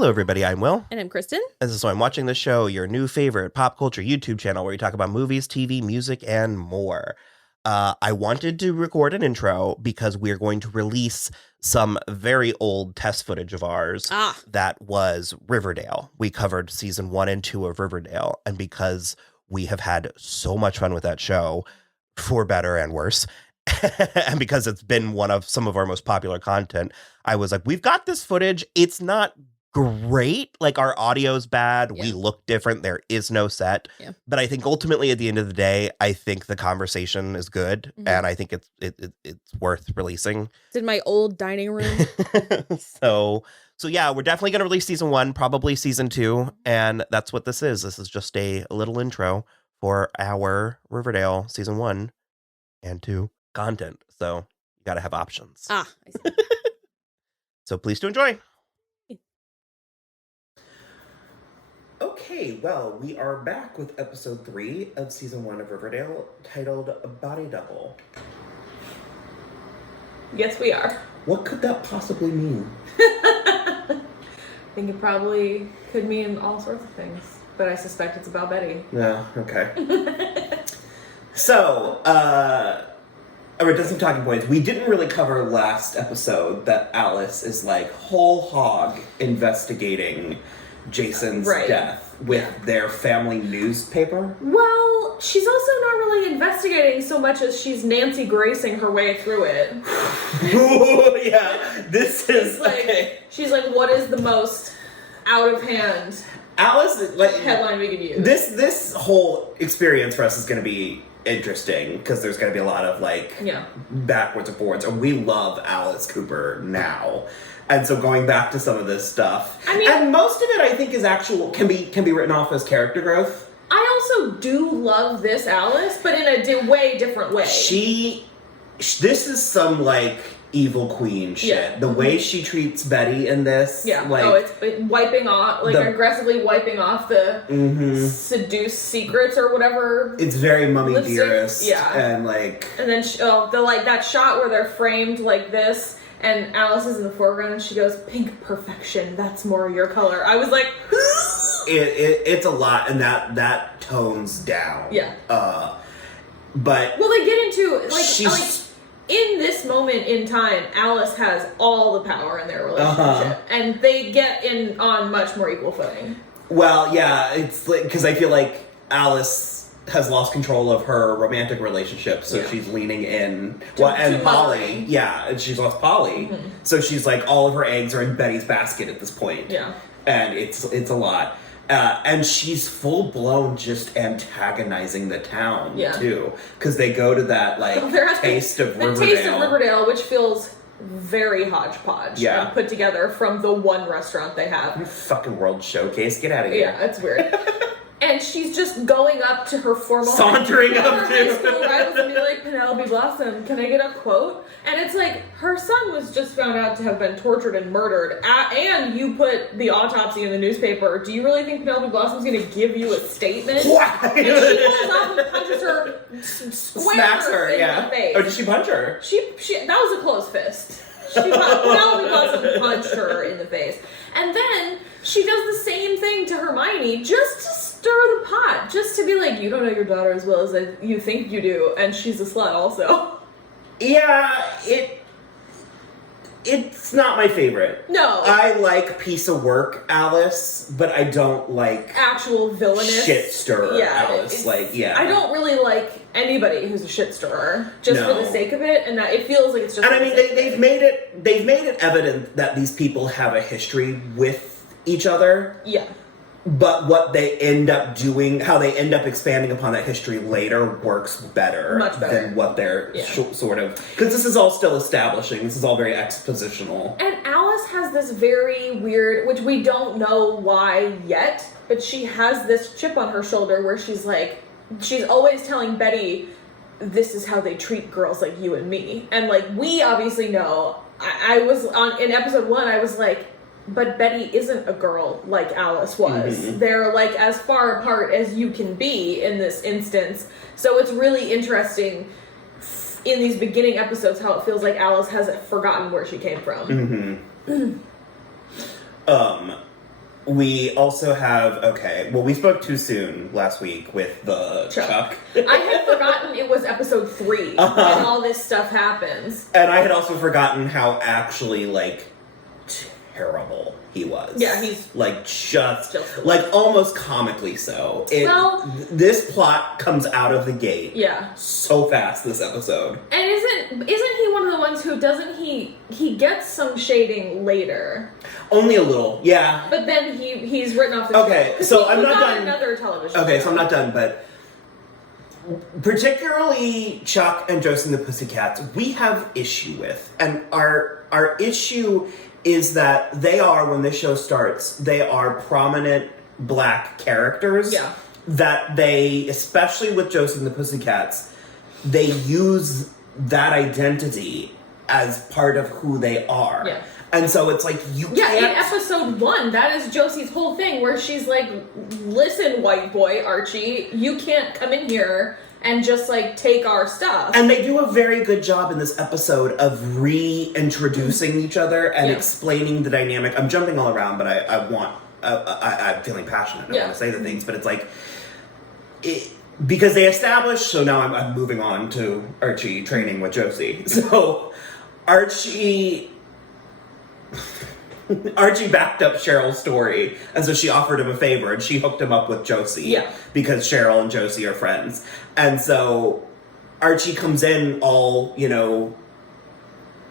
Hello, everybody. I'm Will. And I'm Kristen. And so I'm watching the show, your new favorite pop culture YouTube channel where we talk about movies, TV, music, and more. I wanted to record an intro because we're going to release some very old test footage of ours that was Riverdale. We covered season 1 and 2 of Riverdale. And because we have had so much fun with that show, for better and worse, and because it's been one of some of our most popular content, I was like, we've got this footage. It's not great. Like, our audio's bad. Yeah. We look different. There is no set. Yeah. But I think ultimately at the end of the day, I think the conversation is good. Mm-hmm. And I think it's worth releasing. It's in my old dining room. So yeah, we're definitely going to release season 1, probably season 2. And that's what this is. This is just a little intro for our Riverdale season 1 and 2 content. So you got to have options. I see. So please do enjoy. Okay, well, we are back with episode 3 of season 1 of Riverdale, titled Body Double. Yes, we are. What could that possibly mean? I think it probably could mean all sorts of things, but I suspect it's about Betty. Yeah, okay. So, I read some talking points. We didn't really cover last episode that Alice is like whole hog investigating Jason's death with their family newspaper. Well, she's also not really investigating so much as she's Nancy Gracing her way through it. Yeah, this is She's like, what is the most out of hand Alice headline we could use? This whole experience for us is going to be interesting because there's going to be a lot of backwards and forwards, and we love Alice Cooper now. And so going back to some of this stuff, and most of it I think is can be written off as character growth. I also do love this Alice, but in a way different way. This is some evil queen shit. Yeah. The way she treats Betty in this. Yeah. It's wiping off, aggressively wiping off the seduced secrets or whatever. It's very Mummy Dearest. Yeah. And then that shot where they're framed like this. And Alice is in the foreground, and she goes, "Pink perfection. That's more your color." I was like, it's a lot, and that tones down. Yeah. But they get into in this moment in time, Alice has all the power in their relationship, and they get in on much more equal footing. Well, yeah, it's because I feel like Alice has lost control of her romantic relationship, so she's leaning in. And Polly, and she's lost Polly, so she's all of her eggs are in Betty's basket at this point. Yeah, and it's a lot, and she's full blown just antagonizing the town too, because they go to that taste of Riverdale, which feels very hodgepodge and put together from the one restaurant they have. You fucking World Showcase, get out of here. Yeah, it's weird. And she's just going up to her formal sauntering up to high school rivals and be like, "Penelope Blossom, can I get a quote?" And it's her son was just found out to have been tortured and murdered, and you put the autopsy in the newspaper. Do you really think Penelope Blossom's going to give you a statement? What? And she pulls off and punches her smacks her in the face. Oh, did she punch her? She that was a closed fist. Penelope Blossom punched her in the face. And then she does the same thing to Hermione just to stir the pot, just to be like, you don't know your daughter as well as you think you do, and she's a slut also. Yeah, it's not my favorite. No. I like piece of work Alice, but I don't like actual villainous shit stirrer Alice. I don't really like anybody who's a shit stirrer just for the sake of it, and that it feels like it's just. And they've made it evident that these people have a history with each other. Yeah. But what they end up doing, how they end up expanding upon that history later, works much better than what they're sort of. Because this is all still establishing. This is all very expositional. And Alice has this very weird, which we don't know why yet, but she has this chip on her shoulder where she's always telling Betty, "This is how they treat girls like you and me." And we obviously know. I was in episode 1. I was like, but Betty isn't a girl like Alice was. Mm-hmm. They're as far apart as you can be in this instance. So it's really interesting in these beginning episodes how it feels like Alice has forgotten where she came from. Mm-hmm. We also have, we spoke too soon last week with the Chuck. I had forgotten it was episode 3 when all this stuff happens. And I had also forgotten how actually, terrible he was. Yeah, he's... just almost comically so. This plot comes out of the gate so fast this episode. And isn't he one of the ones who he gets some shading later? Only a little, yeah. But then he's written off the show. Okay, so I'm not done. Another television Okay, show. so I'm not done, but particularly Chuck and Josie and the Pussycats, we have issue with. And our issue is that they are, when this show starts, they are prominent black characters. Yeah. That they, especially with Josie and the Pussycats, they use that identity as part of who they are. Yeah. And so it's you can't... Yeah, in episode 1, that is Josie's whole thing, where she's like, listen, white boy, Archie, you can't come in here and just, take our stuff. And they do a very good job in this episode of reintroducing each other and explaining the dynamic. I'm jumping all around, but I'm feeling passionate. I want to say the things, but it's because they established, so now I'm moving on to Archie training with Josie. So Archie backed up Cheryl's story, and so she offered him a favor, and she hooked him up with Josie. Yeah. Because Cheryl and Josie are friends. And so Archie comes in all,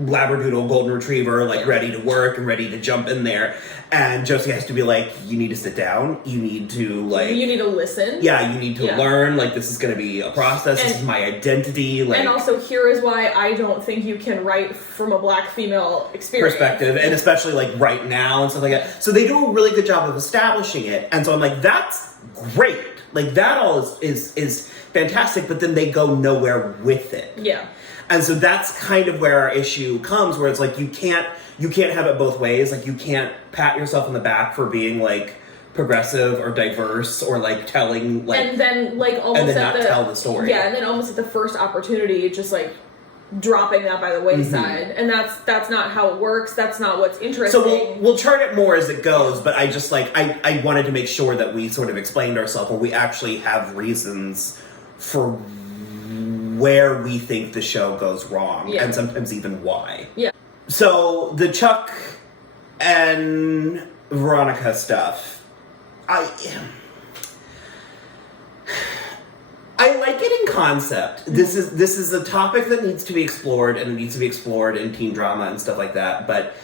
Labradoodle, golden retriever, ready to work and ready to jump in there. And Josie has to be you need to sit down. You need to, You need to listen. Yeah, you need to learn. This is going to be a process. This is my identity. And also, here is why I don't think you can write from a black female experience. Perspective. And especially, right now and stuff like that. So they do a really good job of establishing it. And so I'm that's great. That all is fantastic. But then they go nowhere with it. Yeah. And so that's kind of where our issue comes, where it's you can't have it both ways. You can't pat yourself on the back for being progressive or diverse or and telling then almost and then at not tell the story. Yeah, and then almost at the first opportunity, just dropping that by the wayside. And that's not how it works. That's not what's interesting. So we'll chart it more as it goes, but I just I wanted to make sure that we sort of explained ourselves, or we actually have reasons for where we think the show goes wrong, and sometimes even why. Yeah. So the Chuck and Veronica stuff, I like it in concept. This is a topic that needs to be explored, and it needs to be explored in teen drama and stuff like that, but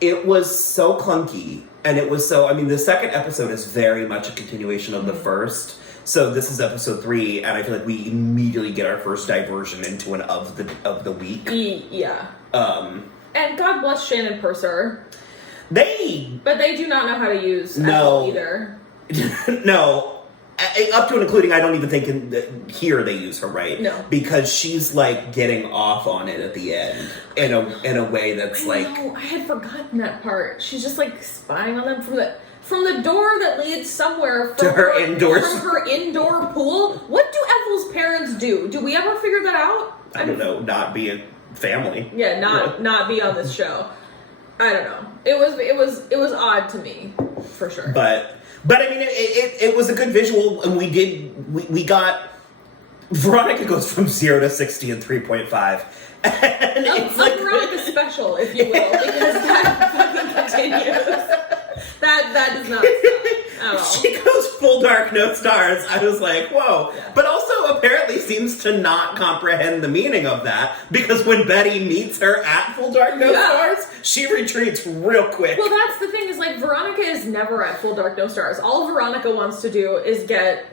it was so clunky, and it was so, the second episode is very much a continuation of the first. So this is episode 3, and I feel we immediately get our first diversion into an of the week. Yeah. And God bless Shannon Purser. But they do not know how to use Ethel either. No. Up to and including, I don't even think here they use her right. No. Because she's getting off on it at the end in a way that's I had forgotten that part. She's just spying on them from the door that leads somewhere to her indoor pool. What do Ethel's parents do? Do we ever figure that out? I don't know. Not be a family. Yeah, not be on this show. I don't know. It was odd to me, for sure. But it was a good visual, and we got Veronica goes from 0 to 60 in 3.5. And it's Veronica special, if you will, because that fucking continues. That does not stop at all. She goes full dark, no stars. I was whoa. Yeah. But also apparently seems to not comprehend the meaning of that, because when Betty meets her at full dark, no stars, she retreats real quick. Well, that's the thing, is Veronica is never at full dark, no stars. All Veronica wants to do is get...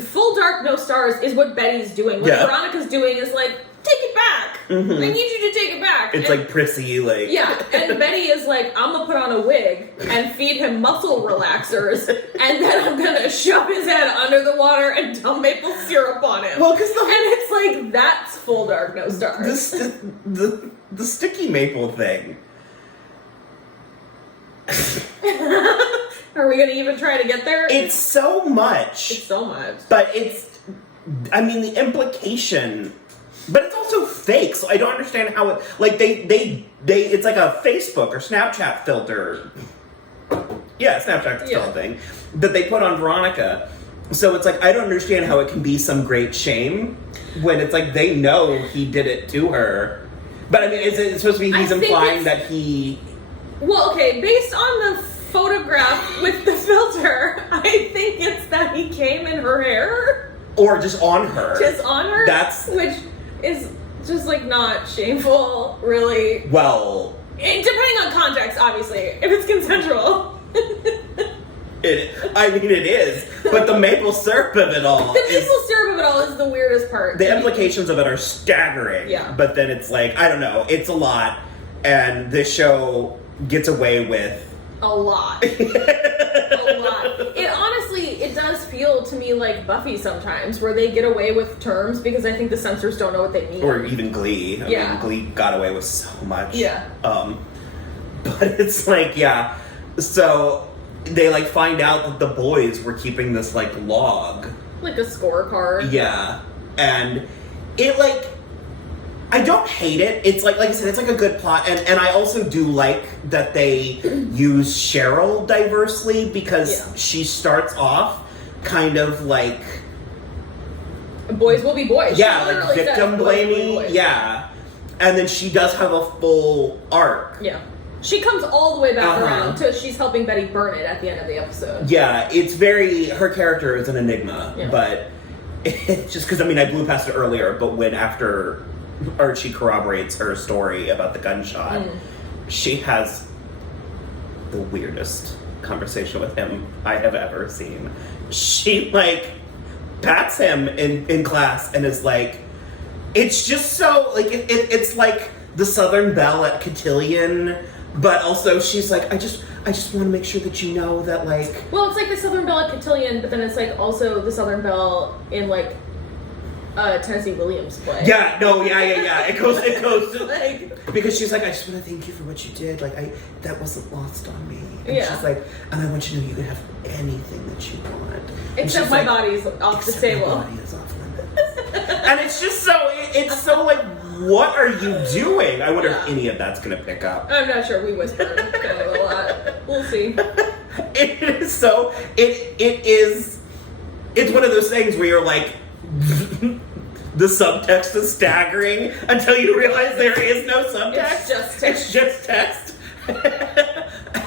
Full dark, no stars is what Betty's doing. What Veronica's doing is take it back. Mm-hmm. I need you to take it back. It's prissy, Yeah, and Betty is I'm gonna put on a wig and feed him muscle relaxers, and then I'm gonna shove his head under the water and dump maple syrup on him. Well, because and it's that's full dark, no stars. The sticky maple thing. Are we gonna even try to get there? It's so much. It's so much. But the implication... But it's also fake, so I don't understand how it... they it's like a Facebook or Snapchat filter. Yeah, Snapchat's still Yeah. a thing. That they put on Veronica. So it's like, I don't understand how it can be some great shame when it's like they know he did it to her. But I mean, it's supposed to be he's implying that he... Well, okay, based on the photograph with the filter, I think it's that he came in her hair. Or just on her. Just on her? That's... Which is just, like, not shameful, really. Well... Depending on context, obviously. If it's consensual. I mean, it is. But the maple syrup of it all The maple syrup of it all is the weirdest part. The implications of it are staggering. Yeah. But then it's like, I don't know, it's a lot. And this show gets away with... A lot. A lot. It honestly, it does feel to me like Buffy sometimes, where they get away with terms because I think the censors don't know what they mean. Or even Glee. I Yeah. mean, Glee got away with so much. Yeah. But it's like, yeah. So they like find out that the boys were keeping this like log. Like a scorecard. Yeah. And it like, I don't hate it. It's like I said, it's like a good plot. And I also do like that they use Cheryl diversely because she starts off kind of like... Boys will be boys. Yeah, She like literally says victim boys will be blaming. boys. Yeah. And then she does have a full arc. Yeah. She comes all the way back Uh-huh. around to she's helping Betty burn it at the end of the episode. Yeah, it's very... Her character is an enigma. Yeah. But it's just because, I mean, I blew past it earlier, but when after Archie corroborates her story about the gunshot, she has the weirdest conversation with him I have ever seen. She, like, pats him in class and is like... It's just so... Like, it's like the Southern Belle at Cotillion, but also she's like, I just want to make sure that you know that, like... Well, it's like the Southern Belle at Cotillion, but then it's like also the Southern Belle in like Tennessee Williams play. Yeah, no, yeah. It goes to Like, because she's like, I just want to thank you for what you did. Like, that wasn't lost on me. And Yeah. she's like, and I want you to know you can have anything that you want. And except she's my like, body's off the "Except my table. body is off limits." And it's just so, it's so like, what are you doing? I wonder if any of that's gonna pick up. I'm not sure. We whispered kind of a lot. We'll see. It is so, it's one of those things where you're like, the subtext is staggering until you realize there is no subtext. It's just text.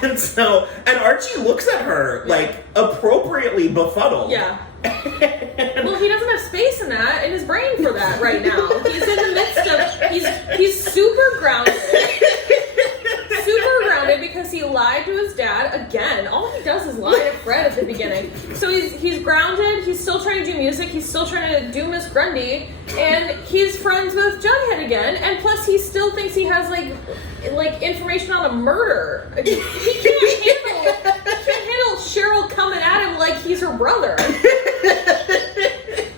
And Archie looks at her like appropriately befuddled. Yeah. Well, he doesn't have space in his brain for that right now. He's in the midst of he's super grounded. Super grounded because he lied to his dad again. All he does is lie to Fred at the beginning. So he's grounded, he's still trying to do music, he's still trying to do Miss Grundy, and he's friends with Jughead again, and plus he still thinks he has like information on a murder. He can't handle Cheryl coming at him like he's her brother.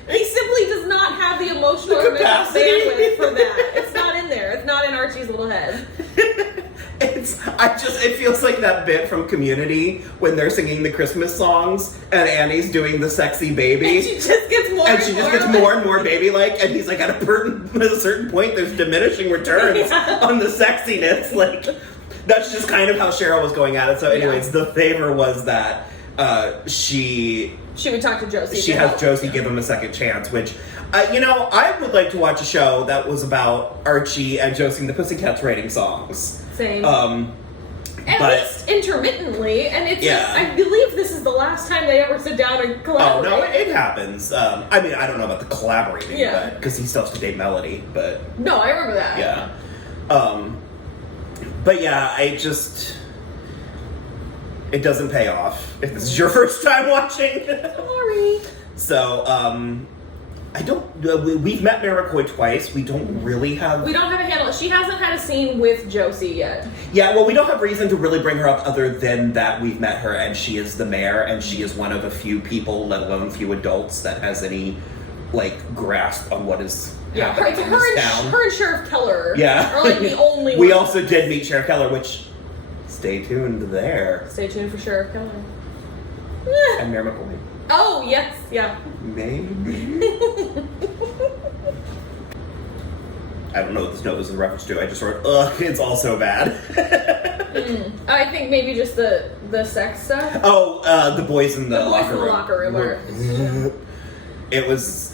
He simply does not have the emotional or mental bandwidth for that. It's not in there. It's not in Archie's little head. It feels like that bit from Community when they're singing the Christmas songs and Annie's doing the sexy baby. And she just gets more and more baby-like, and he's like, at a certain point, there's diminishing returns on the sexiness. Like, that's just kind of how Cheryl was going at it. So anyways, the favor was that she would talk to Josie. She has Josie give him a second chance, which, I would like to watch a show that was about Archie and Josie and the Pussycats writing songs. Same. At least intermittently, and it's I believe this is the last time they ever sit down and collaborate. Oh, no, it happens. I mean, I don't know about the collaborating, because he still has to date Melody, but... No, I remember that. Yeah. But yeah, it doesn't pay off if this is your first time watching. Sorry. So, we've met Miracoy twice. We don't really have... We don't have a handle. She hasn't had a scene with Josie yet. Yeah, well, we don't have reason to really bring her up other than that we've met her and she is the mayor and she is one of a few people, let alone few adults, that has any, grasp on what is happening in this town. Her and Sheriff Keller are the only We ones. also did meet Sheriff Keller, which... Stay tuned there. Stay tuned for Sheriff Keller. And Mayor McCoy. Oh, yes, yeah. Maybe. I don't know what this note was in reference to. I just wrote, ugh, it's all so bad. I think maybe just the the sex stuff. Oh, the boys in the locker room. The locker room. It was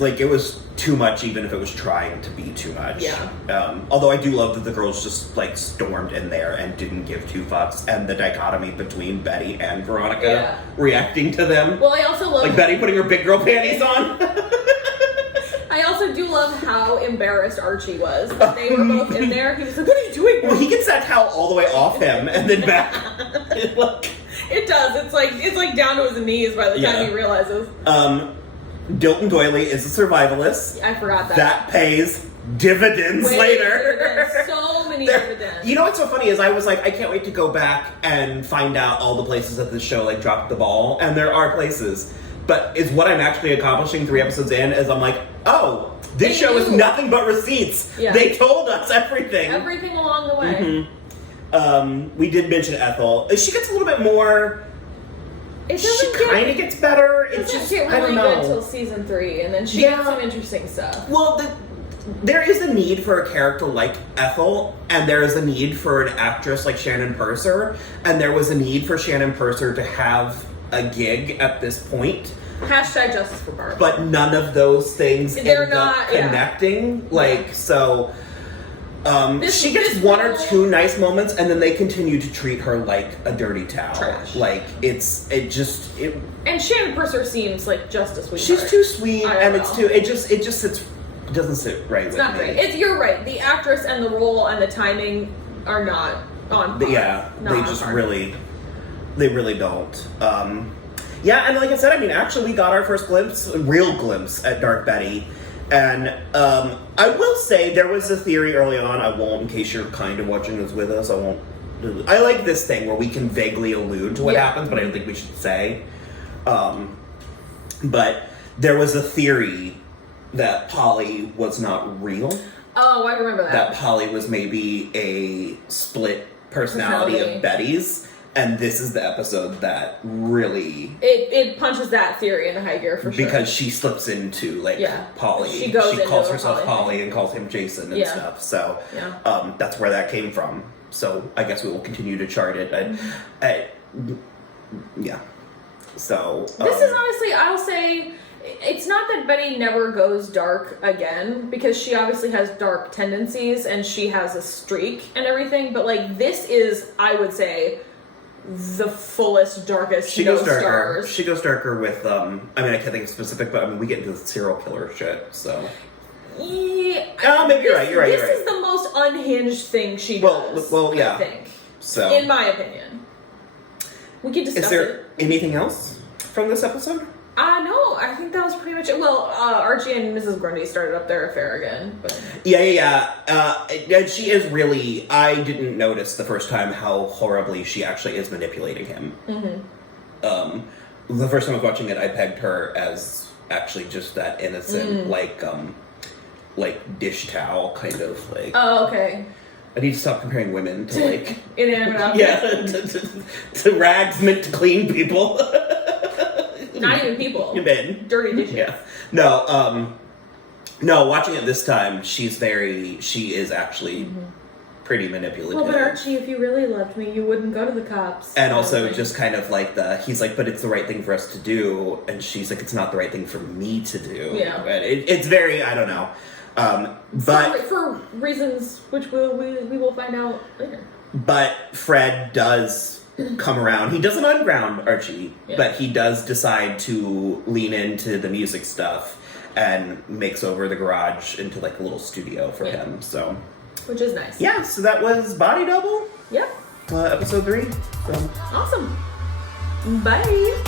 too much, even if it was trying to be too much. Yeah. Although I do love that the girls just stormed in there and didn't give two fucks, and the dichotomy between Betty and Veronica reacting to them. Well, I also love Betty putting her big girl panties on. I also do love how embarrassed Archie was. They were both in there. He was like, "What are you doing?" Well, he gets that towel all the way off him and then back. It does. It's like down to his knees by the time he realizes. Dilton Doily is a survivalist. I forgot that. That pays dividends later. So many dividends. You know what's so funny is I was like, I can't wait to go back and find out all the places that this show dropped the ball, and there are places. But is what I'm actually accomplishing 3 episodes in is I'm like, oh, this show is nothing but receipts. Yeah. They told us everything. Everything along the way. Mm-hmm. We did mention Ethel. She gets a little bit more. She kind of gets better. It just get really I don't know. good till season 3, and then she gets some interesting stuff. Well, there is a need for a character like Ethel, and there is a need for an actress like Shannon Purser, and there was a need for Shannon Purser to have a gig at this point. Hashtag justice for Barb. But none of those things They're not connecting. So she gets 1 or 2 nice moments, and then they continue to treat her like a dirty towel. Trash. And Shannon Purser seems like just a sweetheart. She's too sweet, and it just doesn't sit right with me. It's not great. You're right. The actress and the role and the timing are not on par. Yeah, they really don't. And like I said, I mean, actually, we got our first real glimpse at Dark Betty. And I will say there was a theory early on. I won't, in case you're kind of watching this with us, I won't. I like this thing where we can vaguely allude to what happens, but I don't think we should say. But there was a theory that Polly was not real. Oh, I remember that. That Polly was maybe a split personality of Betty's. And this is the episode that really... It punches that theory into high gear for sure. Because she slips into, Polly. She calls herself Polly and calls him Jason and stuff. So, that's where that came from. So, I guess we will continue to chart it. So... This is honestly, I'll say... It's not that Betty never goes dark again, because she obviously has dark tendencies, and she has a streak and everything. But, this is, I would say... the fullest, darkest she goes darker. Stars. She goes darker with, I can't think of specific, but we get into the serial killer shit, so. Yeah. Maybe you're right. This is the most unhinged thing she does. Well, yeah. I think. So. In my opinion. We could discuss it. Is there anything else from this episode? No, I think that was pretty much it. Well, Archie and Mrs. Grundy started up their affair again. But. Yeah. She is really... I didn't notice the first time how horribly she actually is manipulating him. Mm-hmm. The first time I was watching it, I pegged her as actually just that innocent, dish towel kind of, Oh, okay. I need to stop comparing women to, inanimate objects. Yeah, to rags meant to clean people. Not even people. Men. Dirty dishes. Yeah. No, watching it this time, she is actually pretty manipulative. Well, but Archie, if you really loved me, you wouldn't go to the cops. And also just kind of he's like, but it's the right thing for us to do. And she's like, it's not the right thing for me to do. Yeah. But it's very, I don't know. But for reasons which we will find out later. But Fred does come around. He doesn't unground Archie, but he does decide to lean into the music stuff and makes over the garage into a little studio for him. So, which is nice. Yeah. So that was Body Double. Yep. Episode 3. So. Awesome. Bye.